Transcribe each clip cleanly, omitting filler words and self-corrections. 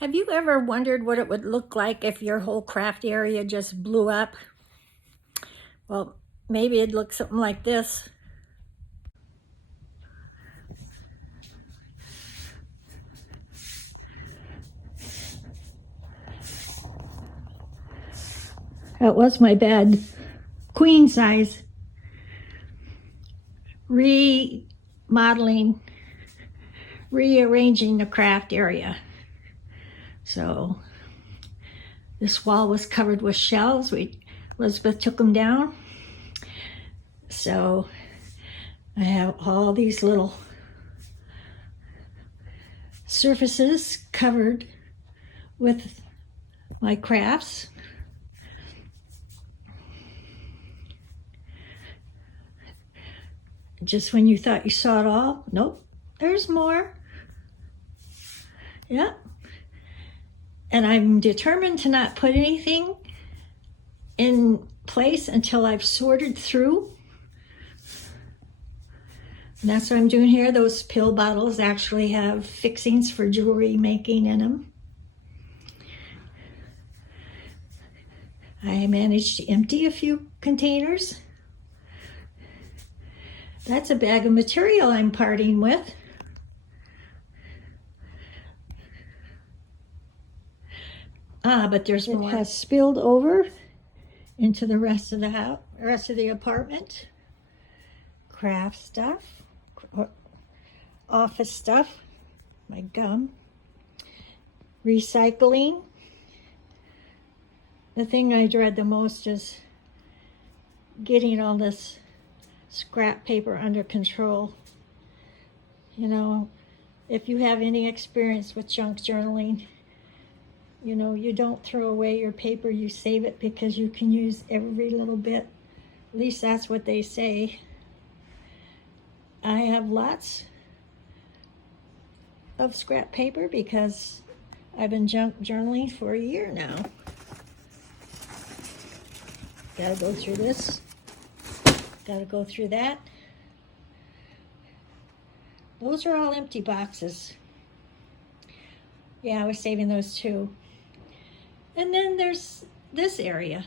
Have you ever wondered what it would look like if your whole craft area just blew up? Well, maybe it'd look something like this. That was my bed, queen size. Remodeling, rearranging the craft area. So this wall was covered with shelves. Elizabeth took them down. So I have all these little surfaces covered with my crafts. Just when you thought you saw it all, nope, there's more. Yep. And I'm determined to not put anything in place until I've sorted through. And that's what I'm doing here. Those pill bottles actually have fixings for jewelry making in them. I managed to empty a few containers. That's a bag of material I'm parting with. But there's more. It has spilled over into the rest of the house, rest of the apartment. Craft stuff, office stuff, my gum, recycling. The thing I dread the most is getting all this scrap paper under control. You know, if you have any experience with junk journaling, you know, you don't throw away your paper, you save it because you can use every little bit. At least that's what they say. I have lots of scrap paper because I've been junk journaling for a year now. Gotta go through this. Gotta go through that. Those are all empty boxes. Yeah, I was saving those too. And then there's this area,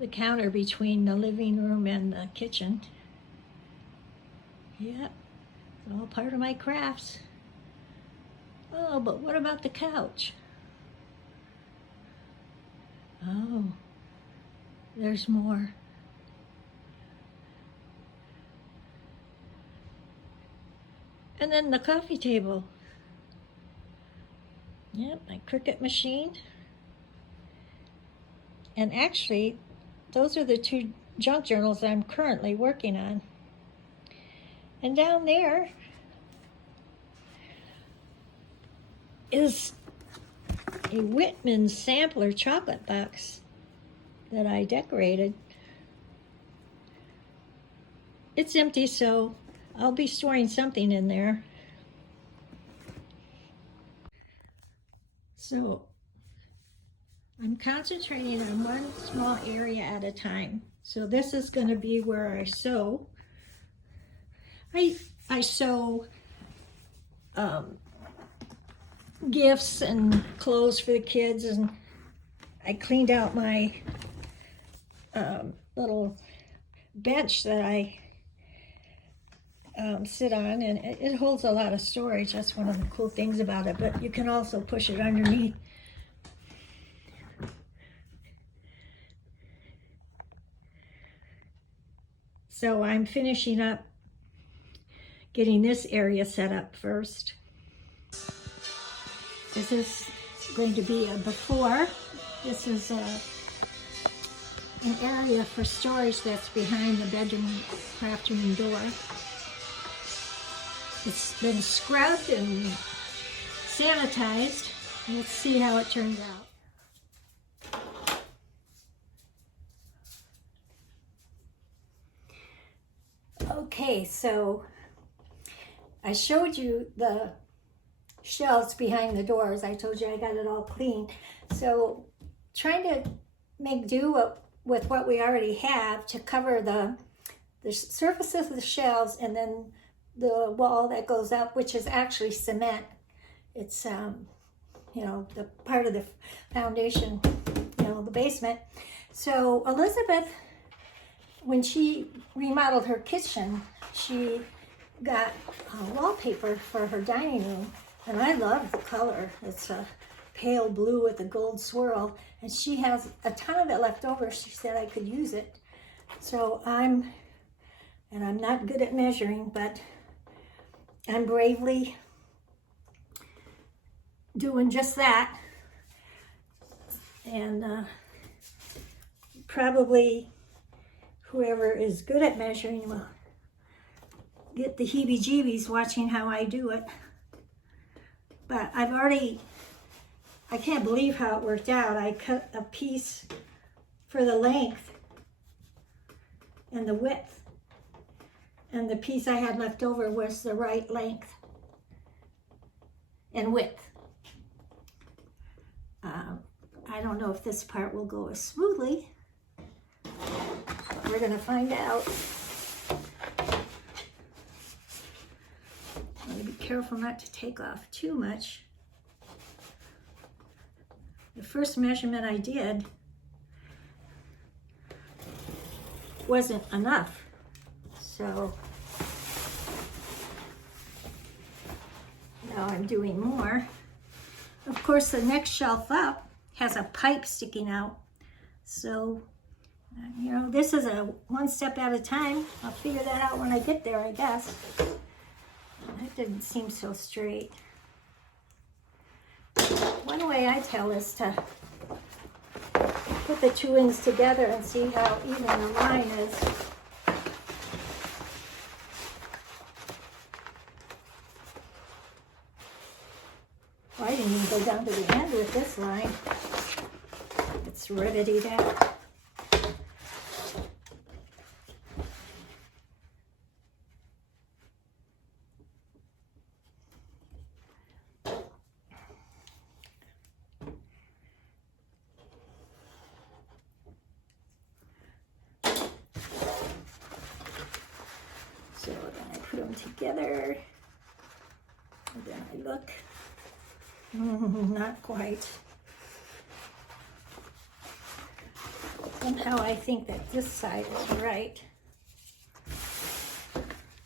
the counter between the living room and the kitchen. Yeah, it's all part of my crafts. Oh, but what about the couch? Oh, there's more. And then the coffee table. Yep, my Cricut machine. And actually, those are the two junk journals I'm currently working on. And down there is a Whitman sampler chocolate box that I decorated. It's empty, so I'll be storing something in there. So I'm concentrating on one small area at a time. So this is going to be where I sew. I sew gifts and clothes for the kids, and I cleaned out my little bench that I sit on, and it holds a lot of storage. That's one of the cool things about it, but you can also push it underneath. So I'm finishing up getting this area set up first. This is going to be a before. This is an area for storage that's behind the bedroom craft room door. It's been scrubbed and sanitized. Let's see how it turns out. Okay, so I showed you the shelves behind the doors. I told you I got it all clean. So trying to make do with what we already have to cover the surfaces of the shelves, and then the wall that goes up, which is actually cement. It's you know, the part of the foundation, you know, the basement. So Elizabeth, when she remodeled her kitchen, she got wallpaper for her dining room, and I love the color. It's a pale blue with a gold swirl, and she has a ton of it left over. She said I could use it. So I'm not good at measuring, but I'm bravely doing just that. And probably whoever is good at measuring will get the heebie-jeebies watching how I do it. But I can't believe how it worked out. I cut a piece for the length and the width, and the piece I had left over was the right length and width. I don't know if this part will go as smoothly. We're gonna find out. I'm gonna be careful not to take off too much. The first measurement I did wasn't enough, so now I'm doing more. Of course, the next shelf up has a pipe sticking out, so you know, this is a one step at a time. I'll figure that out when I get there, I guess. That didn't seem so straight. One way I tell is to put the two ends together and see how even the line is. Well, I didn't even go down to the end with this line. It's riveted out. So then I put them together, and then I look. Not quite. Somehow I think that this side is right,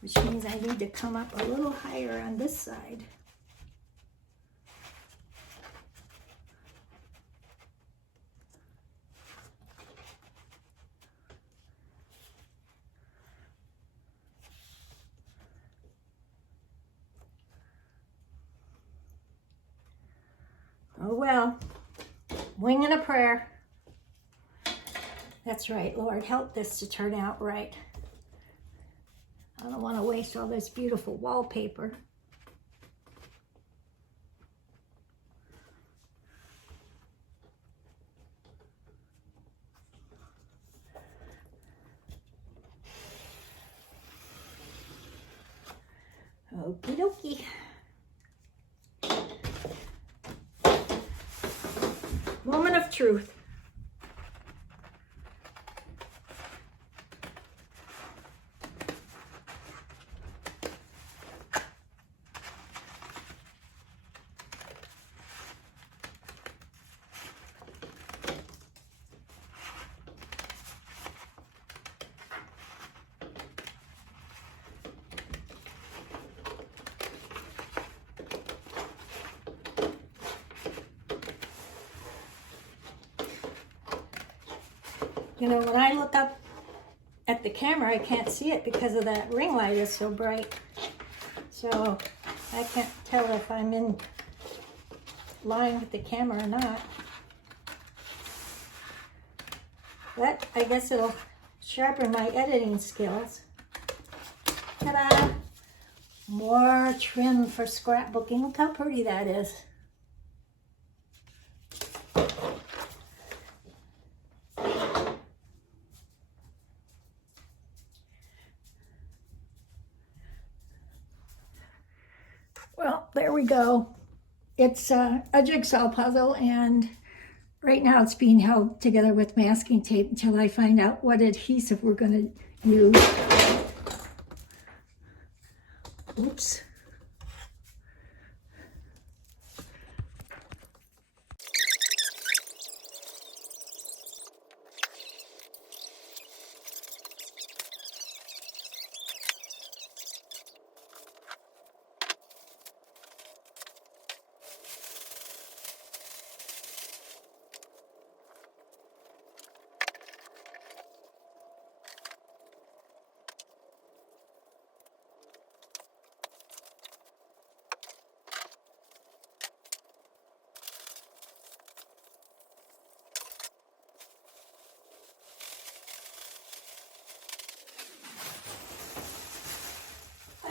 which means I need to come up a little higher on this side. Oh well, wing and a prayer. That's right, Lord, help this to turn out right. I don't want to waste all this beautiful wallpaper. Okie dokie. Moment of truth. You know, when I look up at the camera, I can't see it because of that ring light is so bright. So I can't tell if I'm in line with the camera or not. But I guess it'll sharpen my editing skills. Ta-da! More trim for scrapbooking. Look how pretty that is. Well, there we go. It's a jigsaw puzzle, and right now it's being held together with masking tape until I find out what adhesive we're going to use. Oops.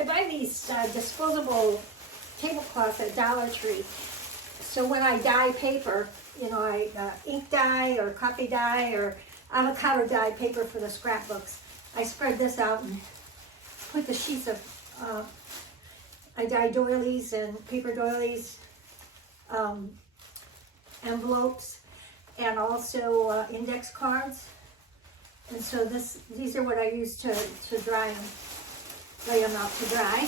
buy these disposable tablecloths at Dollar Tree. So when I dye paper, you know, I ink dye or coffee dye or avocado dye paper for the scrapbooks, I spread this out and put the sheets of, I dye doilies and paper doilies, envelopes, and also index cards. And so these are what I use to dry them, lay them out to dry.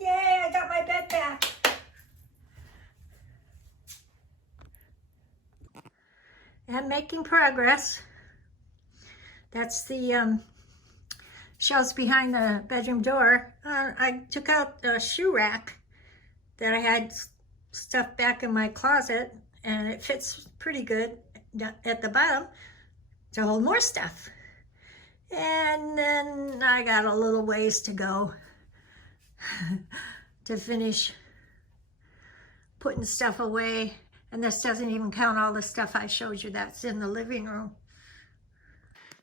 Yay, I got my bed back. And making progress. That's the shelves behind the bedroom door. I took out a shoe rack that I had stuffed back in my closet, and it fits pretty good at the bottom to hold more stuff. And then I got a little ways to go to finish putting stuff away. And this doesn't even count all the stuff I showed you that's in the living room.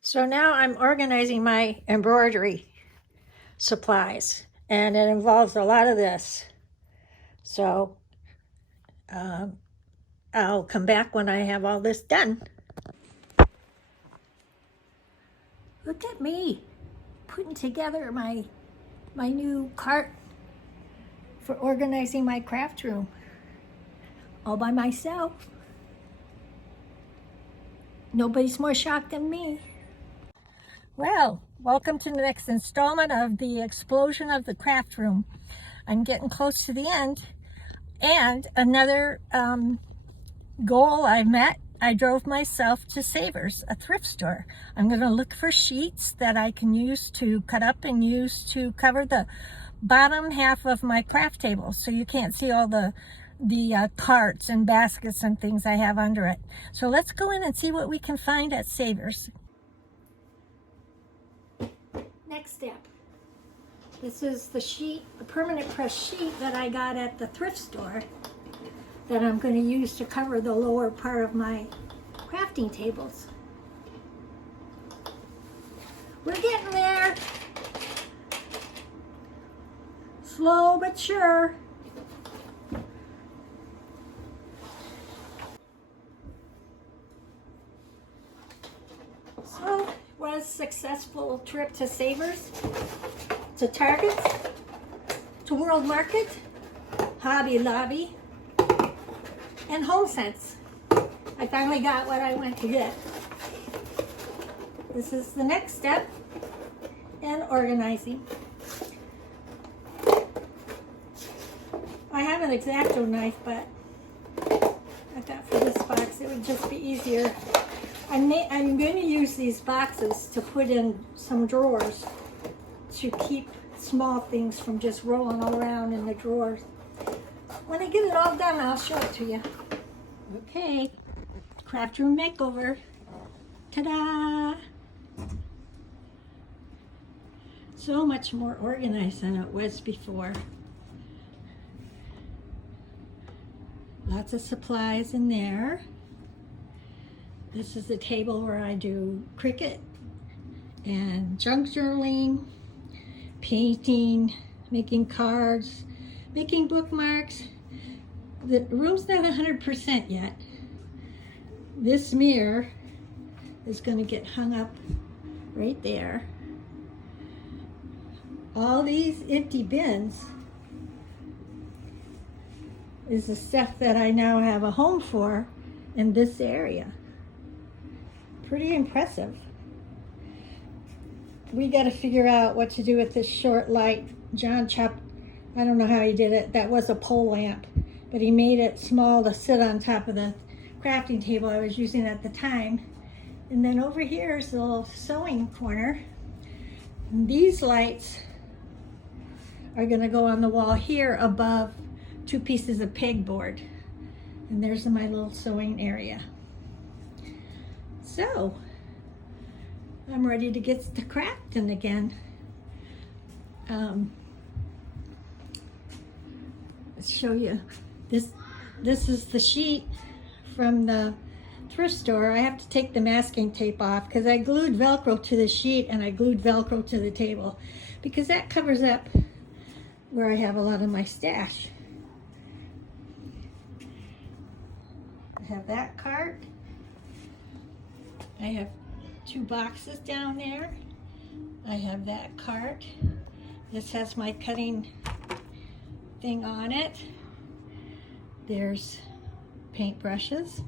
So now I'm organizing my embroidery supplies, and it involves a lot of this. So I'll come back when I have all this done. Look at me putting together my new cart for organizing my craft room all by myself. Nobody's more shocked than me. Well, welcome to the next installment of the explosion of the craft room. I'm getting close to the end, and another goal I met, I drove myself to Savers, a thrift store. I'm going to look for sheets that I can use to cut up and use to cover the bottom half of my craft table, so you can't see all the carts and baskets and things I have under it. So let's go in and see what we can find at Savers. Next step. This is the sheet, the permanent press sheet that I got at the thrift store that I'm going to use to cover the lower part of my crafting tables. We're getting there. Slow but sure. So, was a successful trip to Savers, to Target, to World Market, Hobby Lobby, and HomeSense. I finally got what I went to get. This is the next step in organizing. I have an X-Acto knife, but I thought for this box it would just be easier. I'm going to use these boxes to put in some drawers to keep small things from just rolling all around in the drawers. When I get it all done, I'll show it to you. Okay, craft room makeover. Ta-da! So much more organized than it was before. Lots of supplies in there. This is the table where I do Cricut and junk journaling, painting, making cards, making bookmarks. The room's not 100% yet. This mirror is going to get hung up right there. All these empty bins is the stuff that I now have a home for in this area. Pretty impressive. We got to figure out what to do with this short light. John chopped, I don't know how he did it. That was a pole lamp, but he made it small to sit on top of the crafting table I was using at the time. And then over here is the little sewing corner. And these lights are going to go on the wall here above 2 pieces of pegboard. And there's my little sewing area. So, I'm ready to get to crafting again. Let's show you. This is the sheet from the thrift store. I have to take the masking tape off because I glued Velcro to the sheet and I glued Velcro to the table because that covers up where I have a lot of my stash. I have that cart. I have 2 boxes down there. I have that cart. This has my cutting thing on it. There's paintbrushes.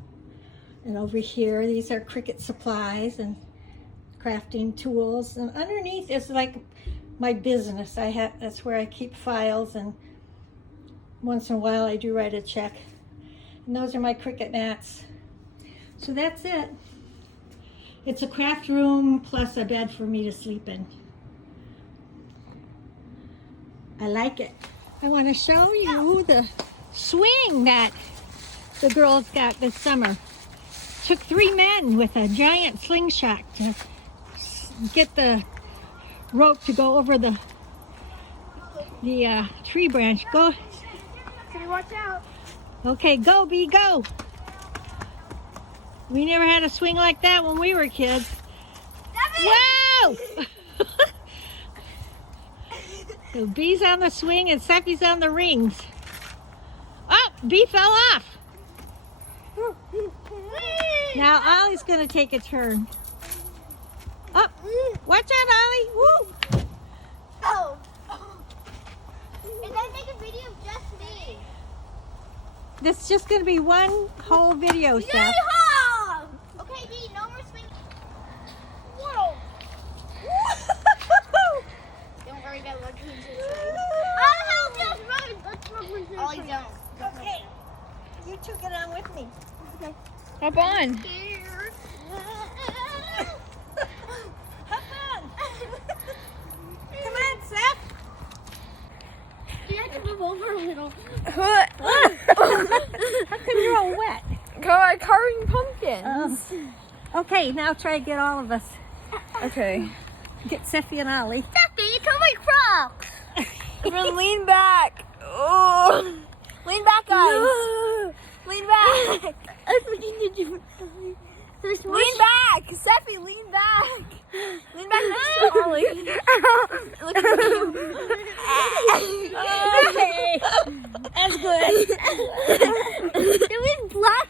And over here, these are Cricut supplies and crafting tools. And underneath is like my business. That's where I keep files, and once in a while I do write a check. And those are my Cricut mats. So that's it. It's a craft room plus a bed for me to sleep in. I like it. I want to show you the swing that the girls got this summer. Took 3 men with a giant slingshot to get the rope to go over the tree branch. Go. Can you watch out? Okay, go, Bee, go. We never had a swing like that when we were kids. Whoa! So Bee's on the swing and Steffi's on the rings. Oh, Bee fell off. Now Ollie's gonna take a turn. Oh, watch out, Ollie. Woo! Oh. And then make a video of just me. This is just gonna be one whole video, Steph. Yeehaw! Okay, D, no more swinging. Whoa! Don't worry about what comes in. I'll help you run. Let's run. Oh, you don't. Okay, you two get on with me. Okay. Hop on. Here. Hop on. Come on, Seth. You have to move over a little. What? How come you're all wet? Carving pumpkins. Okay, now try to get all of us. Okay. Get Steffi and Ollie. Steffi, you took my Crocs. Everyone lean back. Oh. Lean back, guys. Lean back. I'm looking at you. Lean back. Steffi, lean back. Lean back next to Ollie. Look at you. Okay. That's good. It was black.